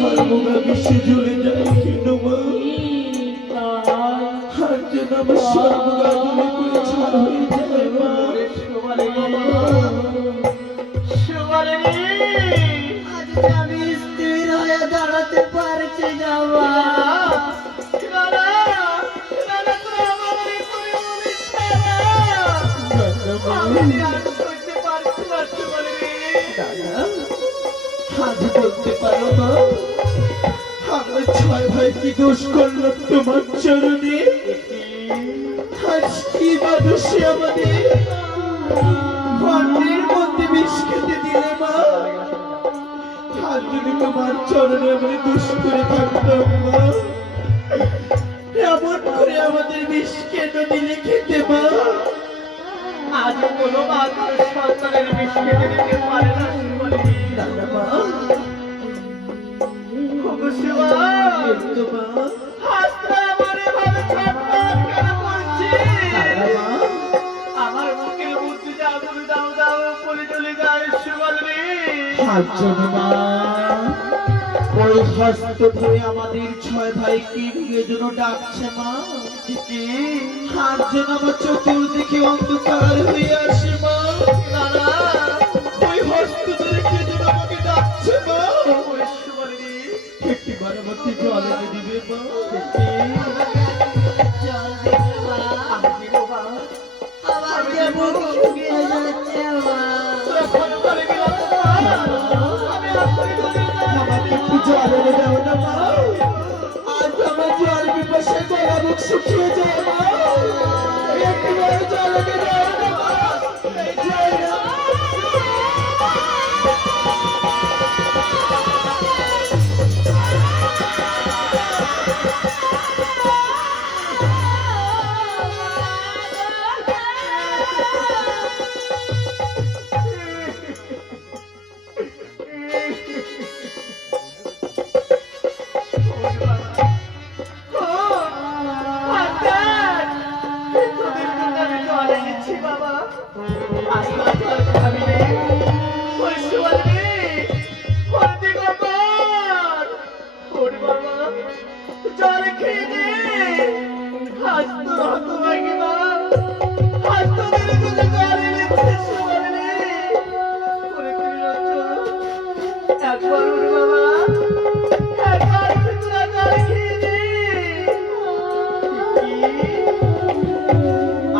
সর্বদা বিশ্বে জ্বলে যায় কেন মা? আর যেন আমার সর্বদা জ্বলে করে ছাড় হয়ে যায় মা। আজ আমি স্থির হয়ে দাঁড়াতে পারছি না মা। আজ বলতে পারো মা, আমরা ছয় ভাই কি দোষ করলাম তোমার চরণে? আজ কি বা দোষে আমাদের ভান্ডের মধ্যে বিষ খেতে দিলে মা? আজ যদি তোমার চরণে আমরা দোষ করে থাকতাম মা, এমন করে আমাদের বিষ কেন দিলে খেতে মা? আজ কোনো মা তার সন্তানের বিষ খেতে দিতে পারে না দাদা মা, কিন্তু মা আমার মুখের বুদ্ধি যা তুমি দাও দাও করে চলে যায় সুবলরে। আজ যেন মা ওই হস্ত ধরে আমাদের ছয় ভাইকে বিয়ের জন্য ডাকছে মা। কি আজ যেন আমার চতুর্দিকে অন্ধকার হয়ে আসে মা। দাদা ওই হস্ত ধরে কে যেন আমাকে ডাকছে মা। ওই সুবলরে একটিবার আমাকে জল এনে দিবে মা। জল দিবে মা। আমি দিব মা। আমার যে মুখ শুকিয়ে যাচ্ছে মা। তখন করে গেলাম মা। আমি আপনি চলে যাই। আমাকে একটু জল এনে দাও না মা। আজ আমার জল বিপাশায় গলা মুখ শুকিয়ে যায় মা। একটিবার জল এনে দাও না মা। এই যাই না। একবার উঠ বাবা, একবার তোরা জল খেয়ে নে।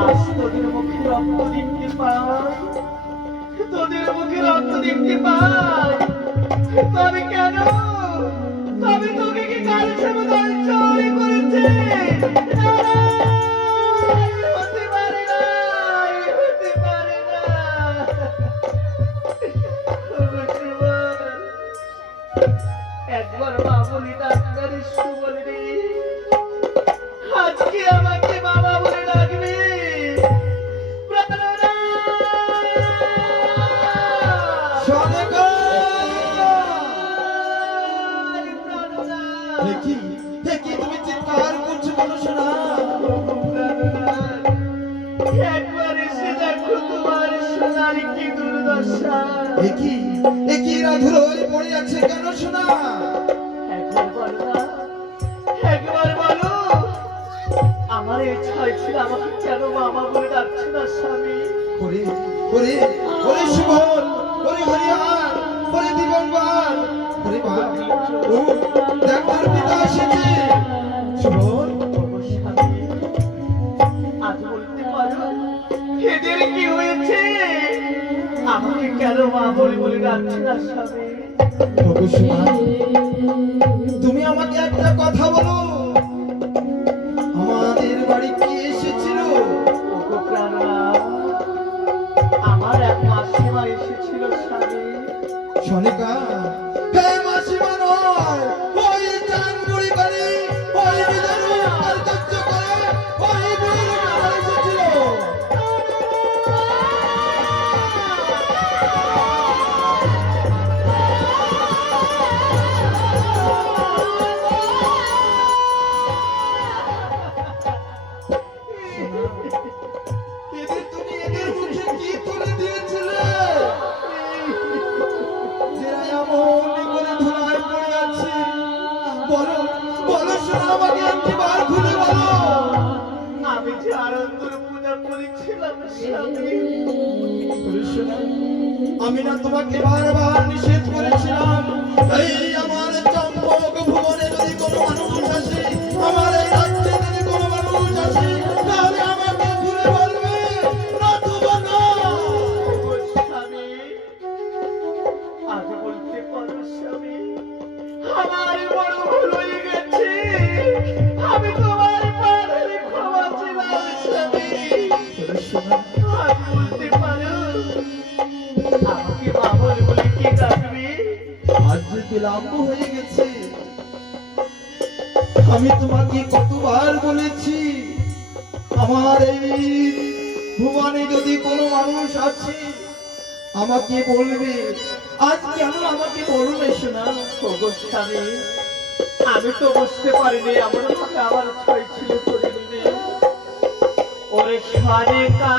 আজ তোদের মুখে রক্ত দেখতে পাই, তোদের মুখে রক্ত দেখতে পাই, তবে কেন? তবে তোকে কি কারো সমাধান চুরি করেছে? না, না, হতে পারে না, হতে পারে না। একবার মা বলি ডাক্তার বলে রে, আজকে আমাকে বাবা বলে ডাকবে। দেখি দেখি তুমি চিৎকার করছো বলো শোনা। একবার এসে দেখো তোমার সোনার কি দুর্দশা। দেখি দেখি রাধুর হয়ে পড়ে আছে কেন শোনা। একবার বলো না, একবার বলো, আমার এই ছাই ছিল আমাকে কেন মামা বলে ডাকছে না স্বামী? ওরে ওরে ওরে সুবল, ওরে হরিহর, ওরে দিগম্বর, ওরে মা, ও দেখ তোর পিতা এসেছে। সুবল, স্বামী, আজ বলতে পারো এদের কি হয়েছে? আমাকে কেন মা বলে বলে ডাকছে না স্বামী? ওগো সুমা, তুমি আমাকে একটা কথা বলো, আমাদের বাড়ি কি এসেছিল? ওগো প্রাণা, আমার এক মাসিমা এসেছিল স্বামী। সনিকা, হে মাসিমা নয়, ওই চাঁদপুরি বাড়ি, ওই বিদারু কার্যজ্ঞ করে, ওই বুড়ির কাছে এসেছিল। করেছিলাম স্বামী। শোনো, আমি না তোমাকে বারবার নিষেধ করেছিলাম এই আমার চম্পক ভুবনে যদি কোনো মানুষ আসে, আমার এই রাজ্যে যদি কোনো মানুষ আসে, তাহলে আমাকে ঘুরে বলবে নতুবা না। ওগো স্বামী, আজ বলতে পারো স্বামী, আমার বড় ভুল হয়ে গেছে। আমি তোমার পা ধরে ক্ষমা চেলাম স্বামী। শোনো, আজ বলতে পারো, আমাকে বাবর বলে কি ডাকবি? আজ যে বিলম্ব হয়ে গেছে, আমি তোমাকে কতবার বলেছি আমার এই ভুবনে যদি কোনো মানুষ আছে আমাকে বলবে। আজ কেন আমাকে বলবে শোনা? ওগো স্বামী, আমি তো বুঝতে পারিনি আমার ভাবে আমার ছয় ছিল করে দিবে। ওরে সারে কা